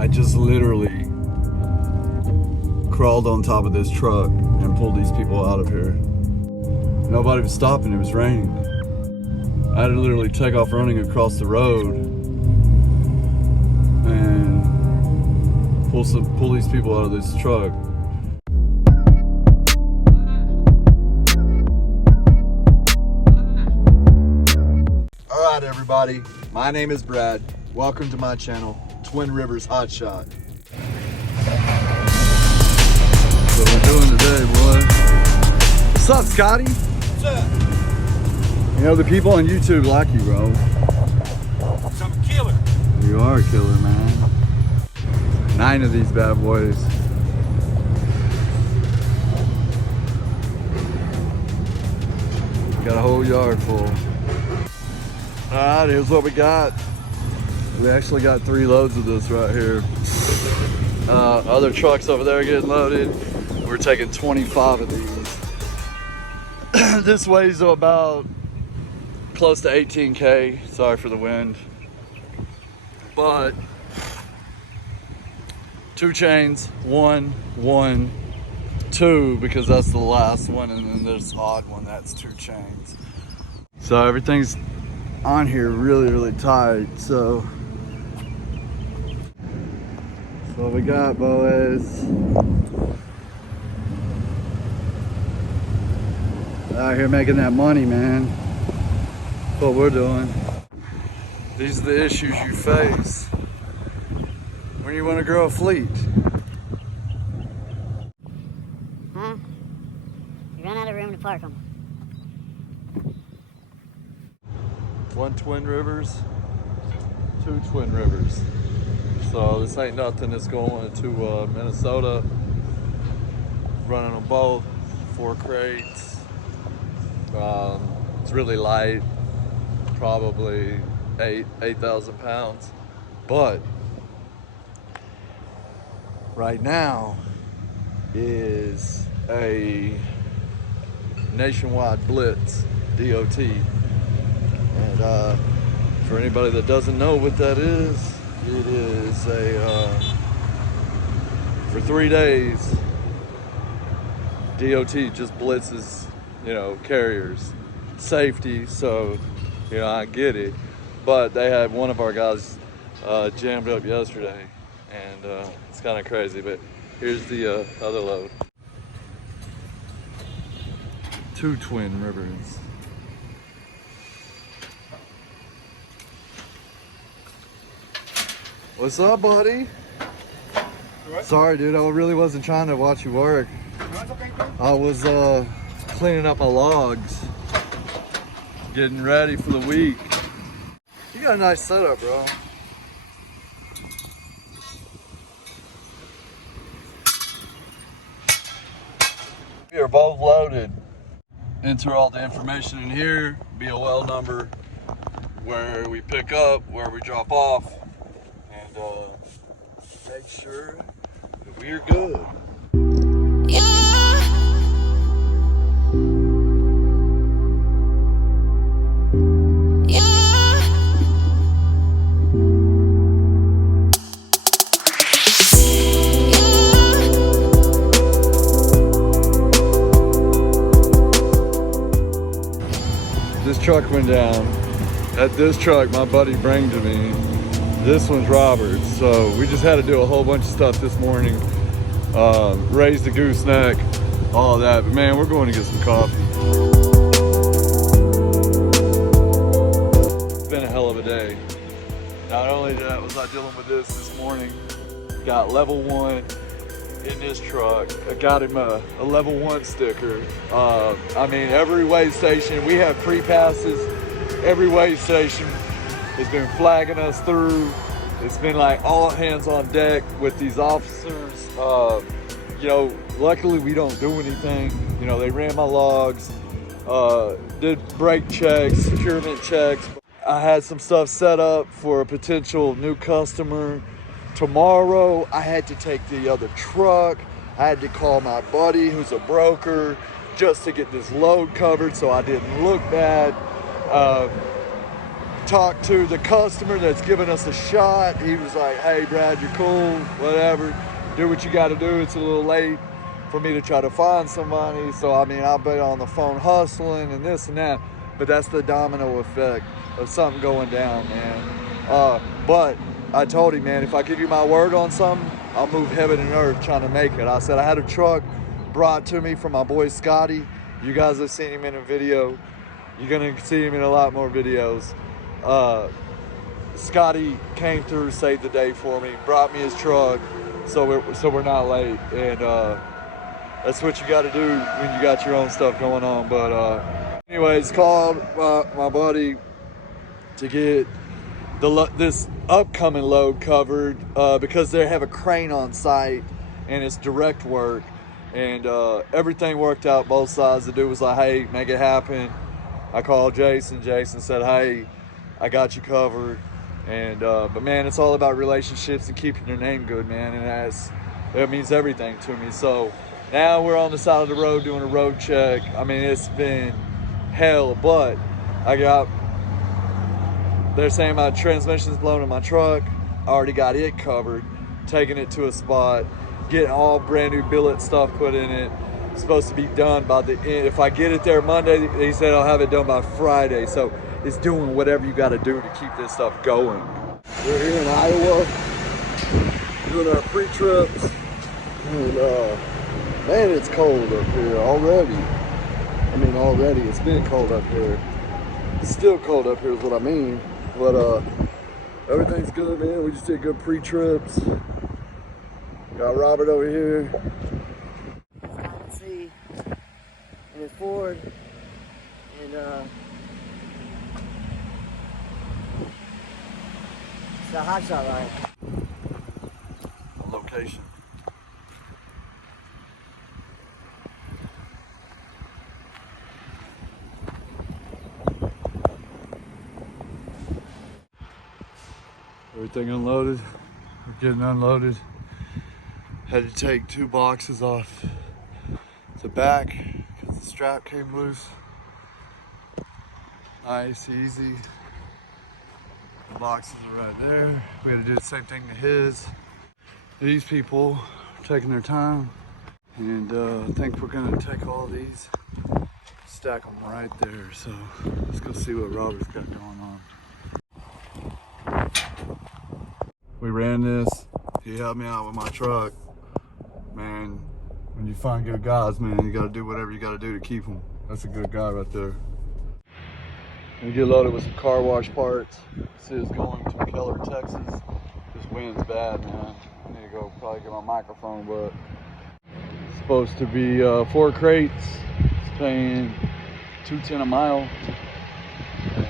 I just literally crawled on top of this truck and pulled these people out of here. Nobody was stopping, it was raining. I had to literally take off running across the road and pull these people out of this truck. Alright everybody, my name is Brad. Welcome to my channel, Twin Rivers Hotshot. What we're doing today, boy. What's up, Scotty? What's up? You know, the people on YouTube like you, bro. I'm a killer. You are a killer, man. 9 of these bad boys. Got a whole yard full. Alright, here's what we got. We actually got 3 loads of this right here. Other trucks over there getting loaded. We're taking 25 of these. This weighs about close to 18K. Sorry for the wind. But 2 chains, 1, 1, 2, because that's the last one, and then this odd one, that's 2 chains. So everything's on here really tight. So what we got, boys. Out here making that money, man. What we're doing. These are the issues you face when you want to grow a fleet. Huh? You ran out of room to park them. 1 Twin Rivers, 2 Twin Rivers. So this ain't nothing that's going to Minnesota. Running them both, 4 crates. It's really light, probably 8,000 pounds. But right now is a nationwide blitz, DOT. And for anybody that doesn't know what that is, it is for 3 days, DOT just blitzes, you know, carriers. Safety, so, you know, I get it. But they had one of our guys jammed up yesterday, and it's kind of crazy. But here's the other load. 2 Twin Rivers. What's up, buddy? Sorry, dude, I really wasn't trying to watch you work. I was cleaning up my logs, getting ready for the week. You got a nice setup, bro. We are both loaded. Enter all the information in here, BOL number, where we pick up, where we drop off, and make sure that we're good. This truck went down. At this truck my buddy bring to me, this one's Robert's. So we just had to do a whole bunch of stuff this morning. Raise the gooseneck, all of that. But man, we're going to get some coffee. It's been a hell of a day. Not only was I dealing with this morning, got level 1 in this truck. I got him a level 1 sticker. I mean, every weigh station, we have free passes. Every weigh station has been flagging us through. It's been like all hands on deck with these officers. You know, luckily we don't do anything. You know, they ran my logs, did brake checks, securement checks. I had some stuff set up for a potential new customer. Tomorrow, I had to take the other truck. I had to call my buddy who's a broker just to get this load covered so I didn't look bad. talked to the customer that's giving us a shot. He was like, hey, Brad, you're cool, whatever. Do what you got to do. It's a little late for me to try to find somebody. So, I mean, I've been on the phone hustling and this and that. But that's the domino effect of something going down, man. But I told him, man, if I give you my word on something, I'll move heaven and earth trying to make it. I said I had a truck brought to me from my boy Scotty. You guys have seen him in a video. You're gonna see him in a lot more videos. Scotty came through, saved the day for me, brought me his truck, so we're not late. And that's what you got to do when you got your own stuff going on. But anyways, called my buddy to get this upcoming load covered because they have a crane on site and it's direct work, and everything worked out both sides. The dude was like, hey, make it happen. I called Jason. Jason said, hey, I got you covered. And but man, it's all about relationships and keeping your name good, man, and that means everything to me. So now we're on the side of the road doing a road check. I mean, it's been hell, but they're saying my transmission's blown in my truck. I already got it covered, taking it to a spot, getting all brand new billet stuff put in it. It's supposed to be done by the end. If I get it there Monday, he said I'll have it done by Friday. So it's doing whatever you got to do to keep this stuff going. We're here in Iowa doing our pre-trips, and man, it's cold up here already. I mean, already it's been cold up here. It's still cold up here is what I mean. But everything's good, man. We just did good pre-trips. Got Robert over here. Let's see. And it's Ford. And it's a Hotshot line. Location. Everything unloaded. We're getting unloaded. Had to take 2 boxes off the back because the strap came loose. Nice, easy. The boxes are right there. We had to do the same thing to his. These people are taking their time, and I think we're gonna take all these, stack them right there. So let's go see what Robert's got going on. We ran this. He helped me out with my truck. Man, when you find good guys, man, you gotta do whatever you gotta do to keep them. That's a good guy right there. We get loaded with some car wash parts. This is going to Keller, Texas. This wind's bad, man. I need to go probably get my microphone, but it's supposed to be 4 crates. It's paying $2.10 a mile. And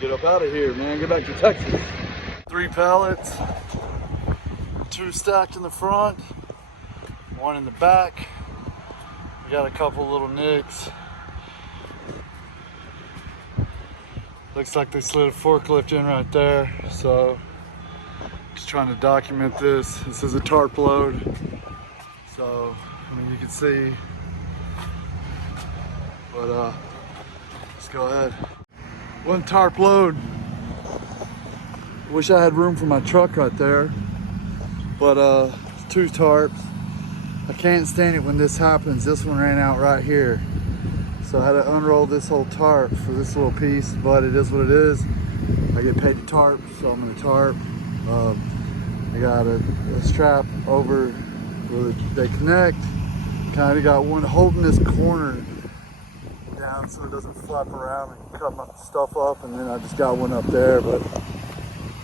get up out of here, man. Get back to Texas. 3 pallets, 2 stacked in the front, 1 in the back. We got a couple little nicks. Looks like they slid a forklift in right there. So just trying to document this. This is a tarp load. So, I mean, you can see, but let's go ahead. 1 tarp load. Wish I had room for my truck right there, but 2 tarps. I can't stand it when this happens. This one ran out right here, so I had to unroll this whole tarp for this little piece, but it is what it is. I get paid to tarp, so I'm gonna tarp. I got a strap over where they connect. Kind of got one holding this corner down so it doesn't flap around and cut my stuff up, and then I just got one up there, but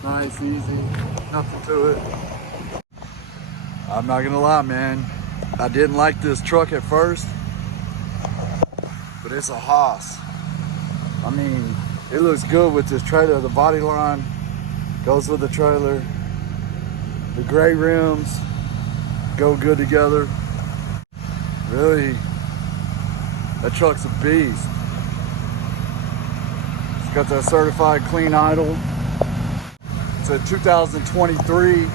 nice, easy, nothing to it. I'm not gonna lie, man. I didn't like this truck at first, but it's a hoss. I mean, it looks good with this trailer. The body line goes with the trailer. The gray rims go good together. Really, that truck's a beast. It's got that certified clean idle. It's a 2023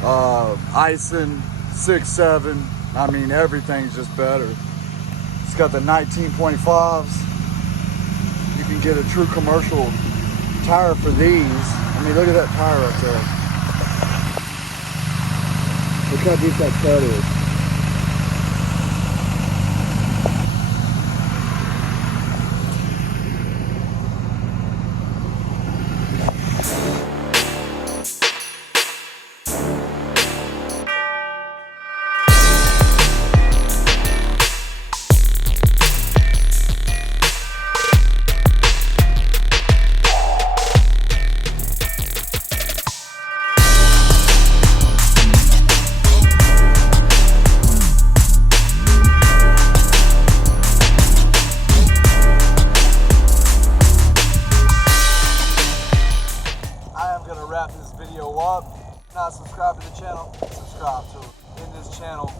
Ison 6.7. I mean, everything's just better. It's got the 19.5s. You can can get a true commercial tire for these. I mean, look at that tire right there. Look how deep that cut is. Wrap this video up. If not subscribed to the channel, subscribe to it. In this channel,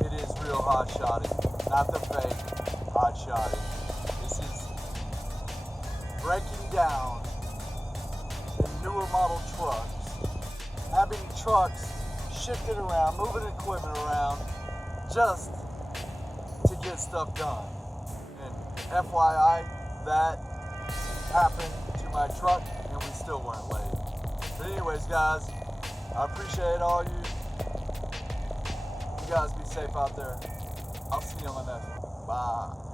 it is real hotshotting, not the fake hotshotting. This is breaking down the newer model trucks, having trucks shifted around, moving equipment around just to get stuff done. And FYI, that happened to my truck and we still weren't late. But anyways, guys, I appreciate all you. You guys be safe out there. I'll see you on the next one. Bye.